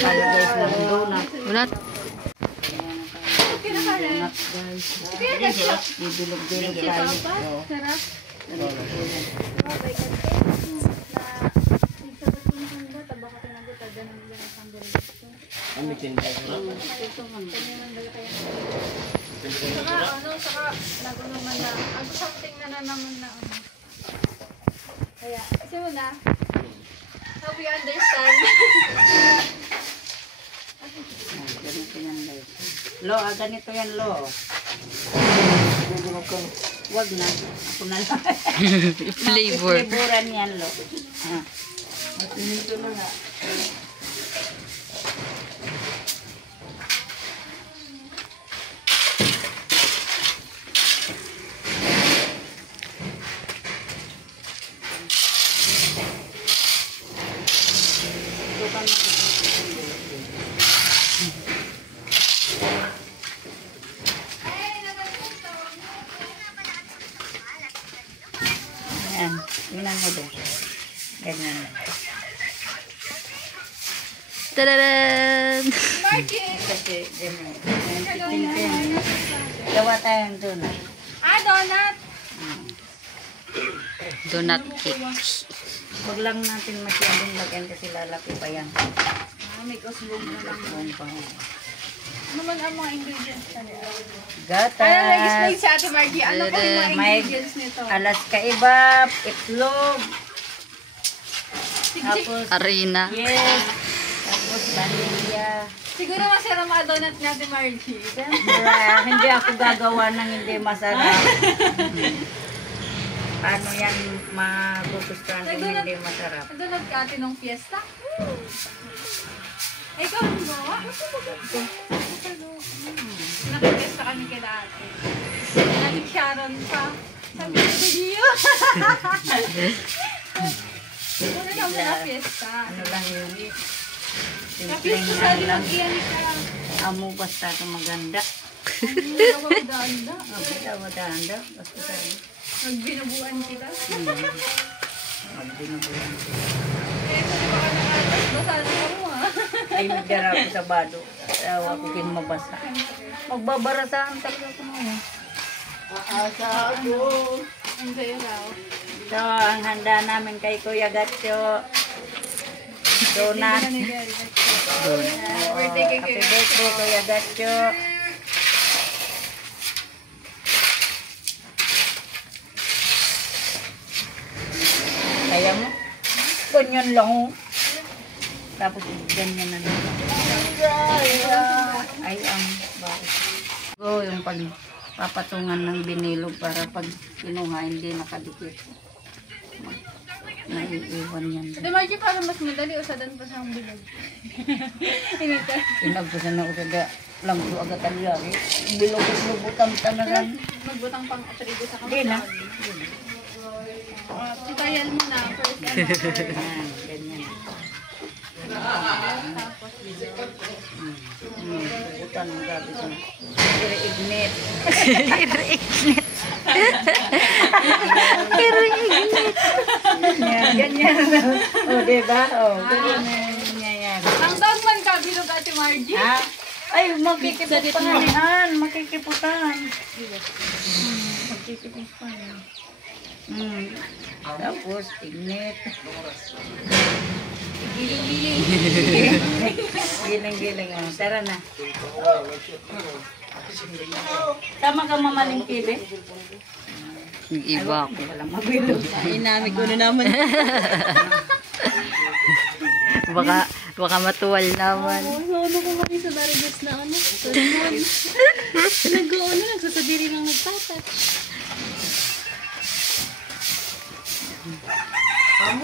tayo guys ng donut. Donut. Donut guys. Bibilog-bilog tayo. Sarap. Saka lago naman na. Ang something na naman na. Kaya, kasi muna. Hope you understand. Ganito yan guys. Lo, ganito yan lo. Wag na. Ako na lang. Flavor. Flavoran yan lo. Ito na nga. Ayan, yun ang mo doon. Ganyan. Tadadaan! Kasi, ganyan. Gawa tayong donut. Donut! Donut cake. Huwag lang natin masyadong lagyan kasi lalaki pa yan. May kaslog na lang. Ano Ano man ang mga ingredients na nila? Gatas. Ano nag-explain si Ate Margie? Ano po yung mga May ingredients nito? alas kaibab, itlog. Tapos, Arena. yes. Tapos, vanilla. Siguro masarap mga donut ni Ate Margie. Siyempre, hindi ako gagawa ng hindi masarap. Paano yan magugustuhan kung hindi masarap? Nagdonut ka ate nung fiesta? Eh, ikaw ang gawa? Nakafiesta kami kay ate. Ate Sharon pa. Sabi ko, video. Ano lang na fiesta? Ano lang yun? Nafiesta Simpleng sabi lang. mag-iyanik ka. Amo basta ito maganda. Ano yung gawagdanda? Maganda. Basta sabi. Nagbinubuan kita. Magbinubuhan ko. Eh, kung baka nakatas, basahan ka mo ah. Ay, magdara ako sa bado. Tawa ko kin mabasa. Magbabarasaan talaga ko mo. Aasa ako. Ang sayo raw. So, ang handa namin kay Kuya Gatcho. Donut. Birthday kay Happy Kuya. birthday, Kuya Gatcho. Kaya mo? Ganyan lang. Oh. Tapos ganyan na lang. Ay, bakit? So, yung pagpapatungan ng binilog para pag kinuha, hindi nakadikit. Naiiwan yan. Ate Margie, parang mas madali usadan pa siyang bilog. Inagpusan na usada lang ko agad talari. Bilog-bilog tanagan. Magbutang pang atrigo sa Hindi na. Tutorial mo na. First Yan, ganyan. Tapos, Butan ng gabi ko. Ire-ignite. Ganyan, ganyan. O, diba? O, ganyan na nangyayari. ang taon man ka, bilog Ate Margie? Ha? Ay, makikiputan yan. Makikiputan. Makikiputan. Tapos, ignite. Giling-giling. Giling-giling. Tara na. Tama ka mamaling kibe? Yung iba ako. Wala mabilog. Inamig ko na naman. Baka matuwal naman. Ano ko kami sa Darius na ano? Nag-ano, nagsasadiri ng nagtatouch.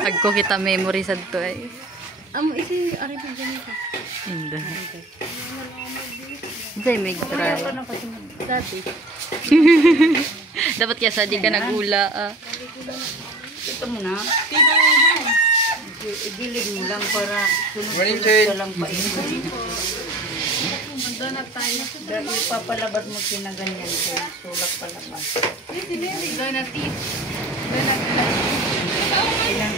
Agko kita memory sa to ay. Isi, aray pa dyan ito. Hindi. Hindi, may try. Dati. Dapat kaya sa di ka nagula. Ito mo na. Tita mo dyan. Igilig mo lang para sunod-sunod ka lang paingin. Mag-donut tayo. Dahil ipapalabas mo kinaganyan ko. Sulak palabas. Donut tea. Donut tea. Ilang.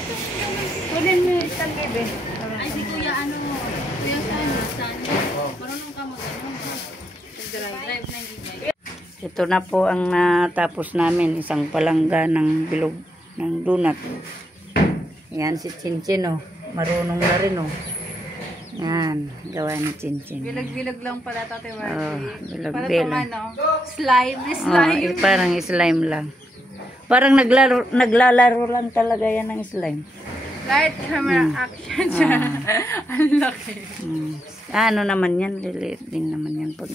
Kunin mo yung isang kibe. Ay, si Kuya ano mo. Kuya Sani. Marunong ka mag-ano. Drive na hindi. Ito na po ang natapos namin. Isang palangga ng bilog ng donut. Yan si Chinchin, oh. Marunong na rin, oh. Yan, gawa ni Chinchin. Bilag-bilag lang pala, Tate Oh, Margie. bilag-bilag. Para ano, slime. Oh, parang slime lang. Parang naglalaro lang talaga yan ng slime. Light camera action siya. Ang laki. Ano naman yan, liliit din naman yan. Pag,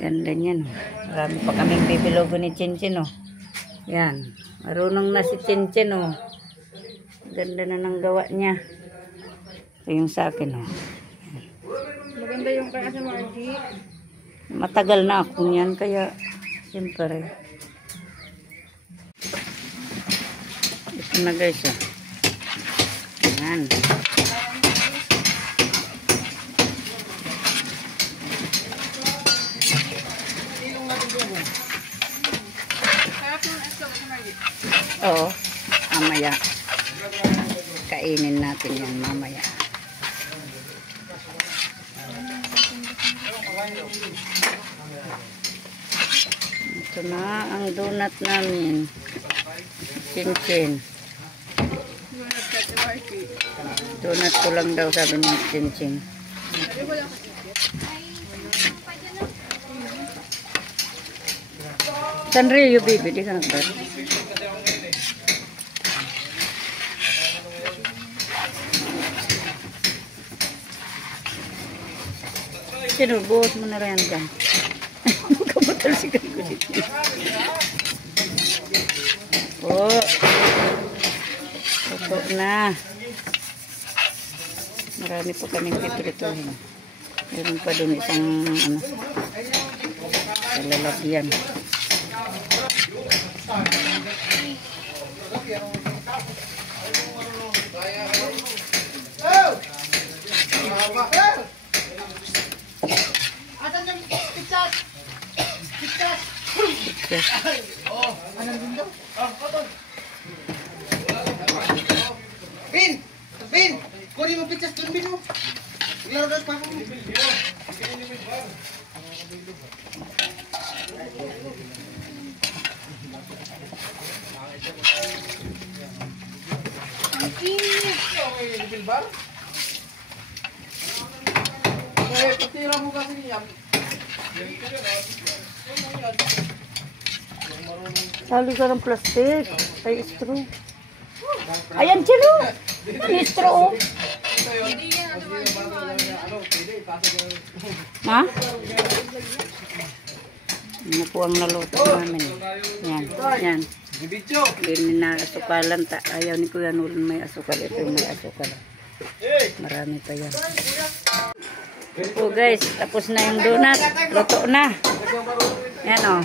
ganda niyan. Oh. Marami pa kaming bibilogo ni Chinchin, oh. Yan, marunong na si Chinchin, oh. Ganda na ng gawa niya. Ito yung sa akin, oh. Maganda yung kaya sa Margie. Matagal na ako niyan, kaya siyempre. Ito na guys, oh. Yan. Oo, mamaya. Kainin natin yan mamaya. Ito na ang donut namin. Chinchin. Donut ko lang daw, sabi ni Chinchin. Sanrio, baby, di ka nagbat. Sinubuhos mo na rin dyan. Kabutal si Kagulit. Oh. Ito na. Marami pa kaming pitrituhin. Meron pa dun isang lalagyan. Bin! Kunin mo pizzas dun, Bin, oh. Iglaro daw pa mo. Ang init. Bilbar? Eh, patira mo kasi niya. Sali ka ng plastic. Ay, straw. Ayan, chilo. Ay, straw. Ha? Ano po ang naluto namin? Yan, yan. Hindi na asukalan. Ayaw ni Kuya Nulan may asukal. Ito yung may asukal. Marami pa yan. So guys, tapos na yung donut. Luto na. Yan, o.